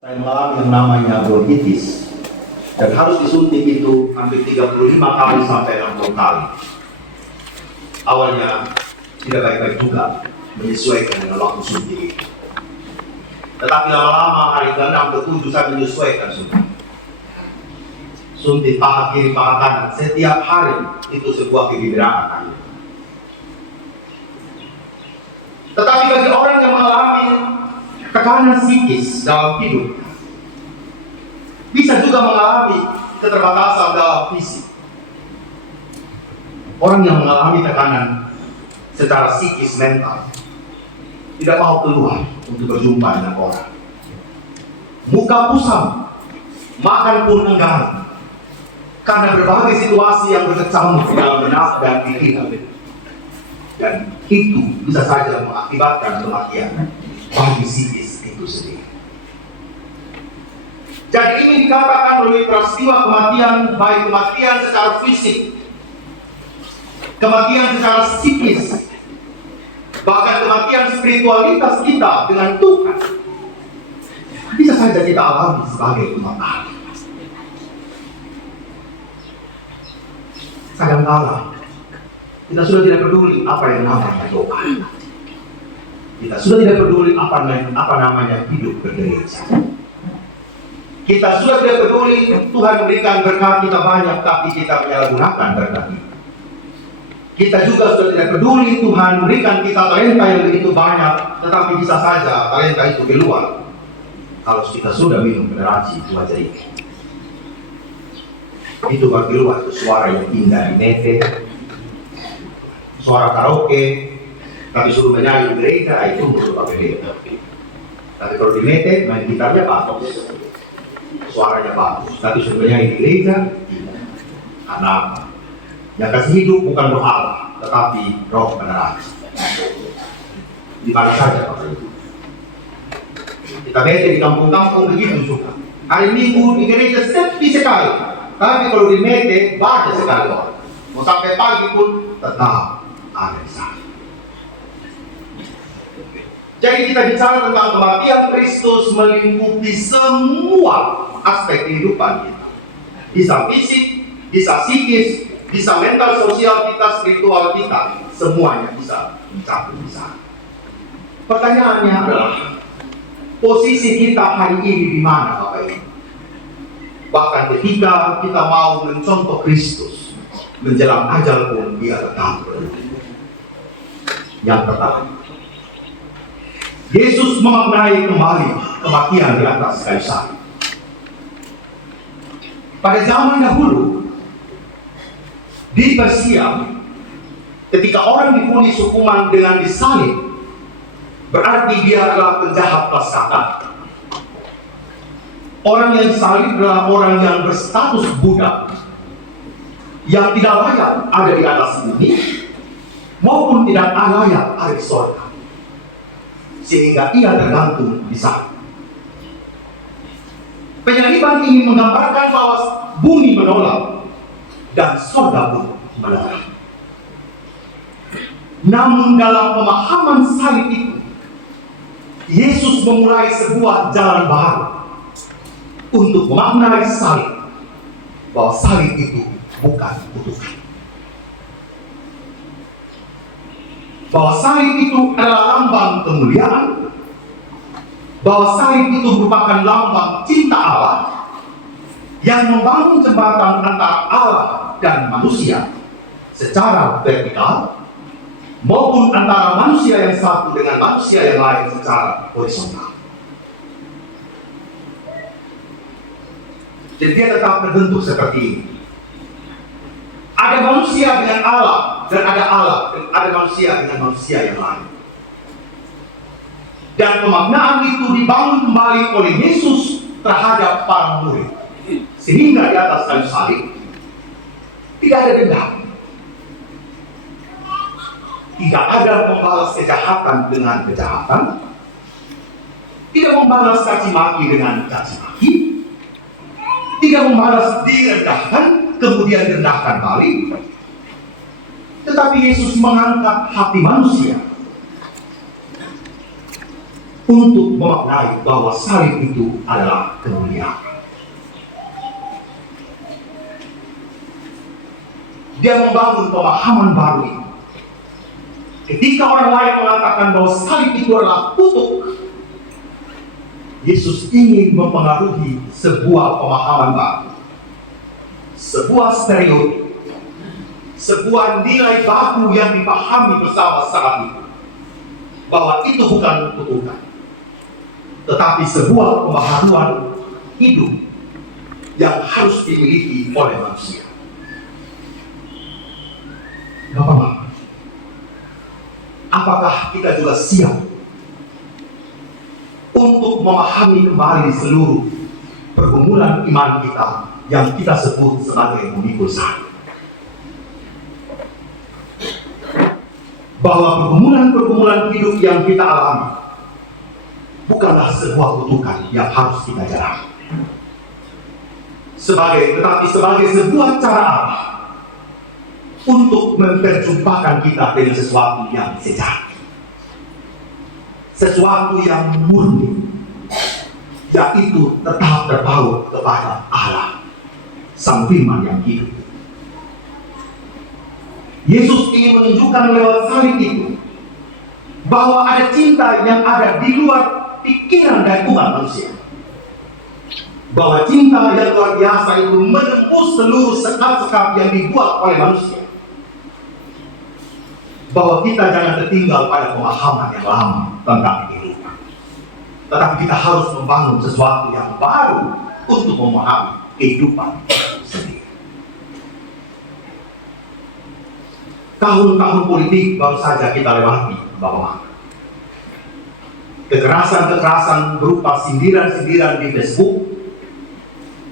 Saya mengalami yang namanya bronkitis dan harus disuntik itu hampir 35 kali sampai 60 kali. Awalnya tidak baik-baik juga menyesuaikan dengan waktu suntik itu. Tetapi lama-lama hari ke-6 ke-7 saya menyesuaikan suntik. Suntik paha kiri, paha kanan setiap hari itu sebuah kegembiraan. Tetapi bagi orang yang mengalami tekanan psikis dalam hidup, bisa juga mengalami keterbatasan dalam fisik. Orang yang mengalami tekanan secara psikis mental tidak mau keluar untuk berjumpa dengan orang. Muka kusam, makan pun enggan, karena berbagai situasi yang berkecamuk dalam benak dan pikiran. Dan itu bisa saja mengakibatkan kematian bagi psikis itu sendiri. Jadi ini dikatakan melalui peristiwa kematian, baik kematian secara fisik, kematian secara psikis, bahkan kematian spiritualitas kita dengan Tuhan, bisa saja kita alami sebagai umat Allah. Kadang-kala kita sudah tidak peduli apa yang namanya doa. Kita sudah tidak peduli apa namanya hidup bergereja. Kita sudah tidak peduli Tuhan memberikan berkat kita banyak, tapi kita menyalahgunakan berkat itu. Kita juga sudah tidak peduli Tuhan memberikan kita talenta yang begitu banyak, tetapi bisa saja talenta itu keluar kalau kita sudah minum generasi itu aja ini. Itu baru keluar itu suara yang indah di mete, suara karaoke, tapi suruh menyanyi di gereja itu menurut apa beda. Tapi kalau di mete main gitarnya bagus, suaranya bagus, tapi suruh menyanyi di gereja tidak. Karena yang kasih hidup bukan roh Allah, tetapi roh generasi. Di mana saja Bapak Ibu. Kita mete di kampung-kampung begitu suka. Hari Minggu di gereja sepi sekali, tapi kalau di mete banyak sekali orang. Mau sampai pagi pun tetap ada di sana. Jadi kita bicara tentang kematian Kristus melingkupi semua aspek kehidupan kita. Bisa fisik, bisa psikis, bisa mental, sosial kita, spiritual kita, semuanya bisa mencakup di sana. Pertanyaannya adalah, posisi kita hari ini di mana Bapak Ibu? Bahkan ketika kita mau mencontoh Kristus, menjelang ajal pun dia tetap berdiri. Yang pertama, Yesus memaknai kembali kematian di atas kayu salib. Pada zaman dahulu di Persia, ketika orang divonis hukuman dengan disalib, berarti dia adalah penjahat kelas kakap. Orang yang disalib adalah orang yang berstatus budak, yang tidak layak ada di atas bumi, maupun tidak layak ada di surga, sehingga ia tergantung di sana. Penyaliban ini menggambarkan bahwa bumi menolak dan surga pun menolak. Namun dalam pemahaman salib itu, Yesus memulai sebuah jalan baru untuk memaknai salib, bahwa salib itu bukan kutukan, bahwa salib itu adalah lambang kemuliaan, bahwa salib itu merupakan lambang cinta Allah yang membangun jembatan antara Allah dan manusia secara vertikal, maupun antara manusia yang satu dengan manusia yang lain secara horizontal. Jadi dia tetap terbentuk seperti ini. Ada manusia dengan Allah, dan ada Allah, dan ada manusia dengan manusia yang lain. Dan pemaknaan itu dibangun kembali oleh Yesus terhadap para murid, sehingga di atas kayu salib tidak ada dendam, tidak ada membalas kejahatan dengan kejahatan, tidak membalas caci maki dengan caci maki, tidak membalas direndahkan kemudian direndahkan balik, tetapi Yesus mengangkat hati manusia untuk memaknai bahwa salib itu adalah kemuliaan. Dia membangun pemahaman baru ini. Ketika orang lain mengatakan bahwa salib itu adalah kutuk, Yesus ingin mempengaruhi sebuah pemahaman baru, sebuah stereotip, sebuah nilai baru yang dipahami bersama saat itu, bahwa itu bukan kutukan, tetapi sebuah pembaharuan hidup yang harus dimiliki oleh manusia. Bapak-bapak, apakah kita juga siap untuk memahami kembali seluruh pergumulan iman kita yang kita sebut sebagai memikul salib? Bahwa pergumulan-pergumulan hidup yang kita alami bukanlah sebuah kutukan yang harus kita jalani, tetapi sebagai sebuah cara Allah untuk memperjumpakan kita dengan sesuatu yang sejati, sesuatu yang murni, yaitu tetap terpaut kepada Allah, Sang Firman yang hidup. Yesus ingin menunjukkan lewat salib itu bahwa ada cinta yang ada di luar pikiran dan umat manusia, bahwa cinta yang luar biasa itu menembus seluruh sekat-sekat yang dibuat oleh manusia, bahwa kita jangan tertinggal pada pemahaman yang lama tentang kehidupan, tetapi kita harus membangun sesuatu yang baru untuk memahami kehidupan sendiri. Tahun-tahun politik baru saja kita lewati, Bapak-Bapak. Kekerasan-kekerasan berupa sindiran-sindiran di Facebook,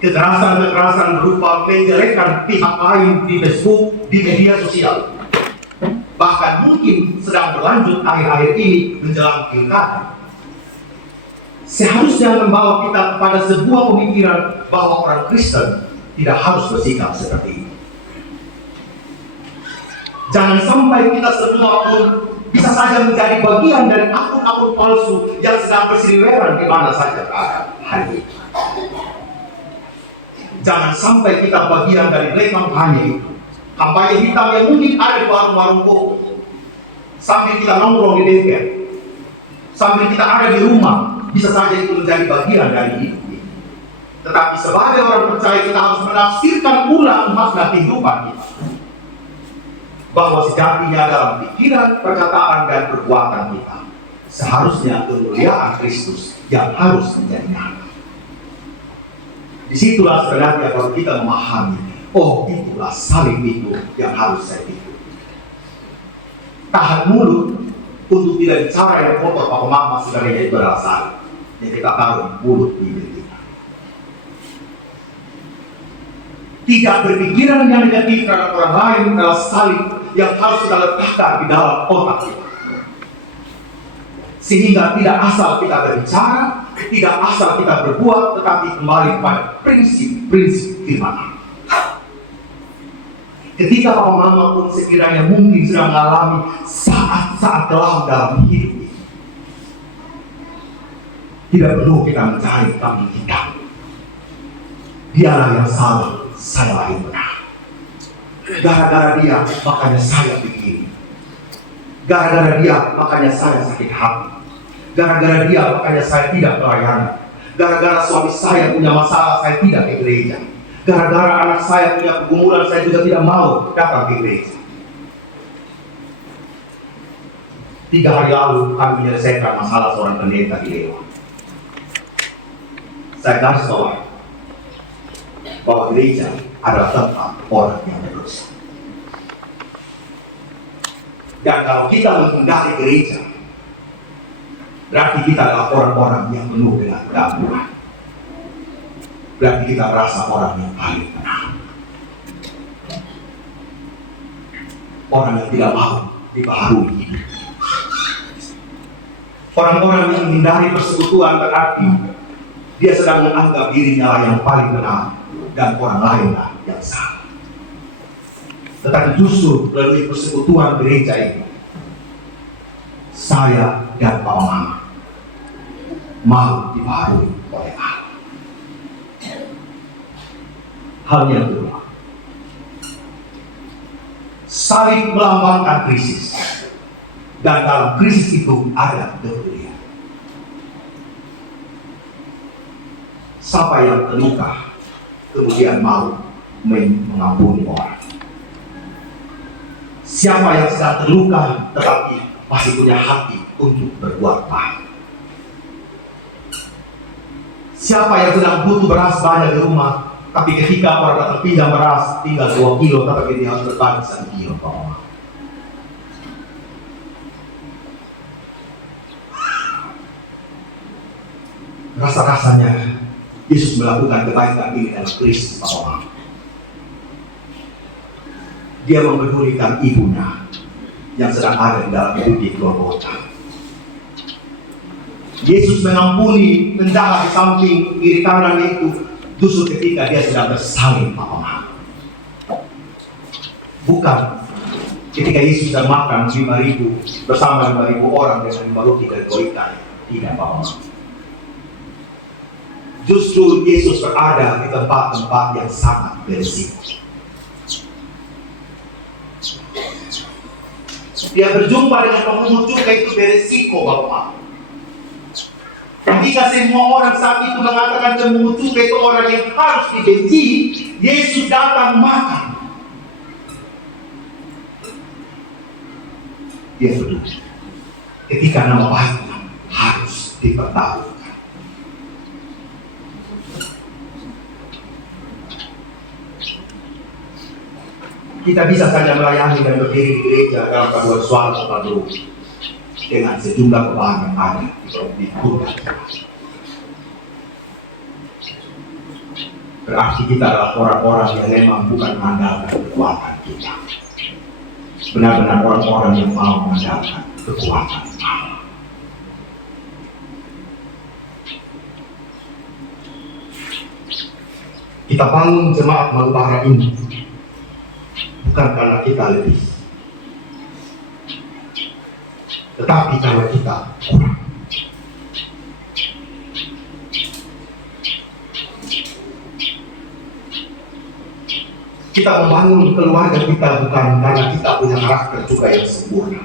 kekerasan-kekerasan berupa menjelekkan pihak lain di Facebook, di media sosial, bahkan mungkin sedang berlanjut akhir-akhir ini menjelang pilkada, seharusnya membawa kita kepada sebuah pemikiran bahwa orang Kristen tidak harus bersikap seperti ini. Jangan sampai kita semua pun bisa saja menjadi bagian dari akun-akun palsu yang sedang berseliweran di mana saja hari ini. Jangan sampai kita bagian dari kampanye itu, kampanye hitam yang mungkin ada di warung-warung kopi, sambil kita nongkrong di DPR, sambil kita ada di rumah, bisa saja itu menjadi bagian dari hidup ini. Tetapi sebagai orang percaya kita harus menafsirkan ulang makna kehidupan kita, bahwa sejatinya dalam pikiran, perkataan, dan perbuatan kita seharusnya kemuliaan Kristus yang harus menjadi nyata. Disitulah sebenarnya kalau kita memahami, oh itulah salib itu yang harus saya pikir. Tahan mulut untuk tidak bicara yang kotor Papa Mama sebenarnya itu adalah salib yang kita taruh mulut di diri kita. Tidak berpikiran yang negatif terhadap orang lain adalah salib yang harus kita letakkan di dalam otak kita, sehingga tidak asal kita berbicara, tidak asal kita berbuat, tetapi kembali pada prinsip-prinsip firman Allah. Ketika Papa Mama pun sekiranya mungkin sedang mengalami saat-saat kelam dalam hidup ini, tidak perlu kita mencari kambing hitam. Dialah yang salah, saya yang benar. Gara-gara dia, makanya saya begini. Gara-gara dia, makanya saya sakit hati. Gara-gara dia, makanya saya tidak melayani. Gara-gara suami saya punya masalah, saya tidak ke gereja. Gara-gara anak saya punya pergumulan, saya juga tidak mau datang ke gereja. 3 hari lalu, kami menyelesaikan masalah seorang pendeta di Lewa. Saya garis bawah bahwa gereja adalah tempat orang yang berdosa. Dan kalau kita menghindari gereja, berarti kita adalah orang-orang yang penuh dengan gangguan. Berarti kita merasa orang yang paling benar. Orang yang tidak mau dibaharui hidup. Orang-orang yang menghindari persekutuan berarti dia sedang menganggap dirinya yang paling benar dan orang lainlah yang salah. Tetapi justru melalui persekutuan gereja ini, saya dan Papa Mama mau dibaharui oleh Allah. Hal yang kedua, saling melambangkan krisis, dan dalam krisis itu ada kepedulian. Siapa yang terluka kemudian mau mengampuni orang. Siapa yang sedang terluka tetapi masih punya hati untuk berbuat baik. Siapa yang sedang butuh beras banyak di rumah, tapi ketika orang datang pinjam beras tinggal 2 kilo, tetapi dia harus berbagi 1 kilo. Rasa-rasanya Yesus melakukan kebaikan ini dalam krisis orang. Dia mempedulikan ibunya yang sedang ada di dalam bukit Golgota. Yesus mengampuni penjahat di samping kiri kanan itu justru ketika dia sedang bersalin paman. Bukan ketika Yesus sedang makan 5.000 bersama 5.000 orang dengan 5 roti dan 2 ikan. Tidak, paman. Justru Yesus berada di tempat-tempat yang sangat berisiko. Dia berjumpa dengan pemungut cukai itu beresiko, Bapak. Ketika semua orang saat itu mengatakan pemungut cukai itu orang yang harus dibenci, Yesus datang makan. Dia peduli. Ketika nama baiknya harus dipertaruhkan. Kita bisa saja melayani dan berdiri di gereja dalam paduan suara terpadu dengan sejumlah beban yang ada di tubuh kita. Berarti kita adalah orang-orang yang memang bukan mengandalkan kekuatan kita. Benar-benar orang-orang yang mau mengandalkan kekuatan Allah. Kita bangun jemaat Malbara ini bukan karena kita lebih, tetapi karena kita kurang. Kita membangun keluarga kita bukan karena kita punya karakter juga yang sempurna.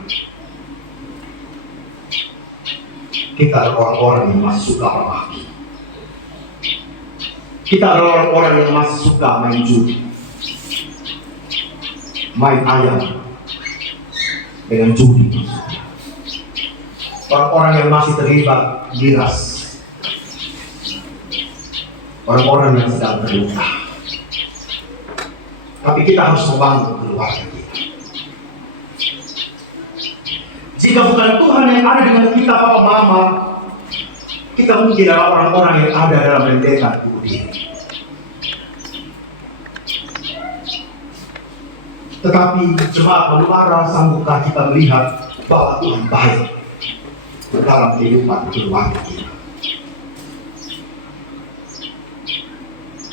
Kita adalah orang-orang yang masih suka memaki. Kita adalah orang-orang yang masih suka main judi, main ayam dengan judi. Orang-orang yang masih terlibat miras, orang-orang yang sedang terluka. Tapi kita harus membangun keluarga kita. Jika bukan Tuhan yang ada dengan kita, Papa Mama, kita mungkin adalah orang-orang yang ada dalam rentetan bunuh diri. Tetapi jemaat Malbara, sanggupkah kita melihat bahwa Tuhan baik dalam kehidupan keluarga kita?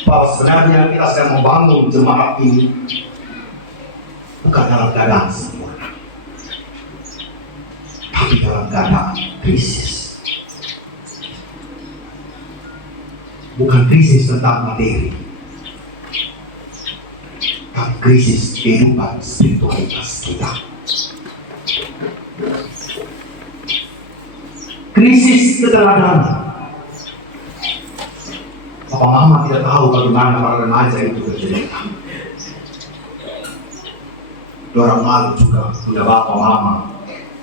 Bahwa sebenarnya kita sedang membangun jemaat ini bukan dalam keadaan sempurna, tapi dalam keadaan krisis. Bukan krisis tentang materi, tapi krisis kehidupan spiritualitas kita. Krisis keteladanan. Papa Mama tidak tahu bagaimana para remaja itu bercerita. Orang malu juga, punya bapak mama,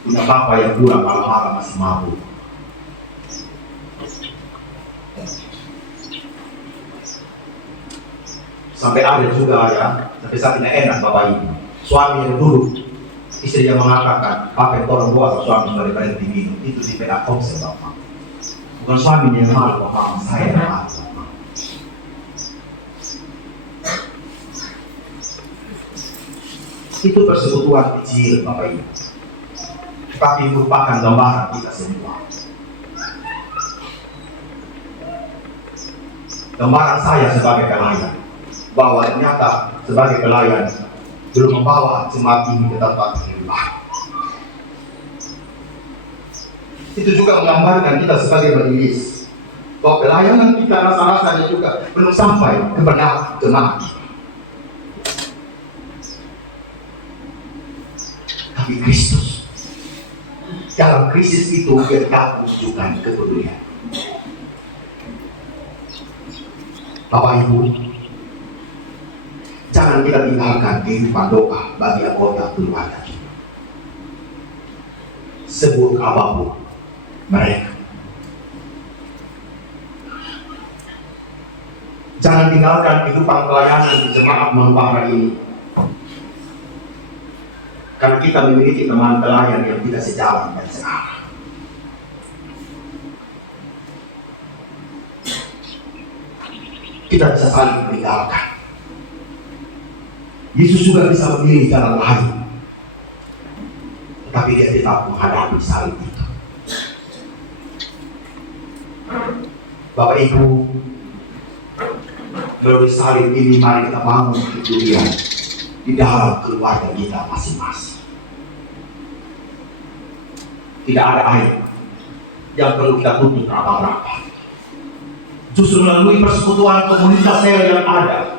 punya bapak yang pulang malam-malam masih mabuk. Sampai ada juga ya, sampai saat tidak enak bapak ibu. Suami yang dulu, istri yang mengatakan, pakai orang tua suami sudah berhenti minum, itu di pena konsep bapak. Bukan suami yang malu, bapak, saya yang malu. Itu persekutuan kecil Bapak Ibu, tetapi merupakan gambaran kita semua. Gambaran saya sebagai pelayan, bahwa ternyata sebagai pelayan belum membawa jemaat ini ke tempat kehidupan. Itu juga menggambarkan kita sebagai majelis, bahwa pelayanan kita rasa-rasanya juga belum sampai kepada jemaat. Tapi Kristus dalam krisis itu dia tak tunjukkan kepedulian. Bapak Ibu, jangan kita tinggalkan kehidupan doa bagi anggota keluarga kita. Seburuk apapun mereka, jangan tinggalkan kehidupan pelayanan di jemaat Manufakra ini, karena kita memiliki teman pelayan yang tidak sejalan dan searah. Kita bisa saling meninggalkan. Yesus juga bisa memilih jalan lain, tetapi dia tetap menghadapi salib itu. Bapak Ibu, melalui salib ini mari kita bangun kepedulian di dalam keluarga kita masing-masing. Tidak ada aib yang perlu kita tutup rapat-rapat. Justru melalui persekutuan komunitas sel yang ada,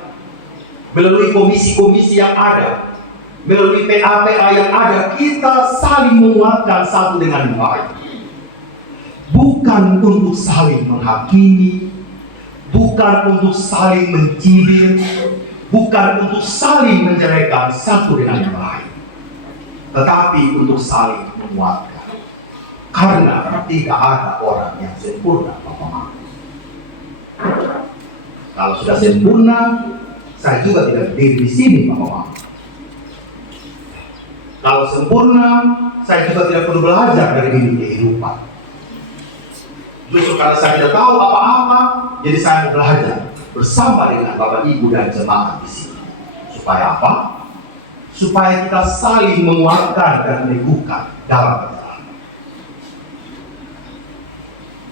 melalui komisi-komisi yang ada, melalui PA-PA yang ada, kita saling menguatkan satu dengan yang lain. Bukan untuk saling menghakimi, bukan untuk saling mencibir, bukan untuk saling menjelekkan satu dengan yang lain, tetapi untuk saling menguatkan. Karena tidak ada orang yang sempurna, Bapak Mama. Kalau sudah sempurna, saya juga tidak berdiri di sini, Bapak Mama. Kalau sempurna, saya juga tidak perlu belajar dari hidup kehidupan. Justru karena saya tidak tahu apa-apa, jadi saya mau belajar bersama dengan Bapak Ibu dan jemaat di sini. Supaya apa? Supaya kita saling menguatkan dan meneguhkan dalam perjalanan.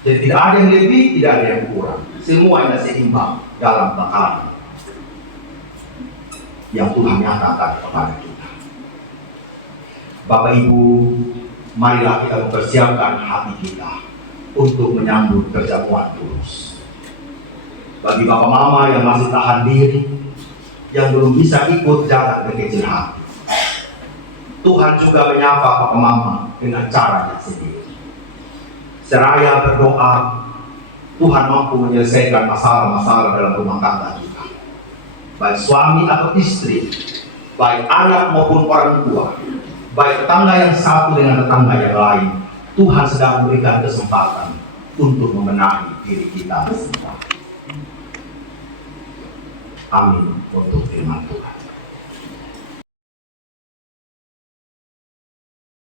Jadi tidak ada yang lebih, tidak ada yang kurang. Semuanya seimbang dalam takaran yang Tuhan nyatakan kepada kita. Bapak Ibu, marilah kita mempersiapkan hati kita untuk menyambut perjamuan kudus. Bagi Bapak Mama yang masih tahan diri, yang belum bisa ikut jalan berkecil hati, Tuhan juga menyapa Bapak Mama dengan caranya sendiri. Seraya berdoa, Tuhan mampu menyelesaikan masalah-masalah dalam rumah tangga kita. Baik suami atau istri, baik anak maupun orang tua, baik tetangga yang satu dengan tetangga yang lain, Tuhan sedang memberikan kesempatan untuk membenahi diri kita semua. Amin untuk firman Tuhan.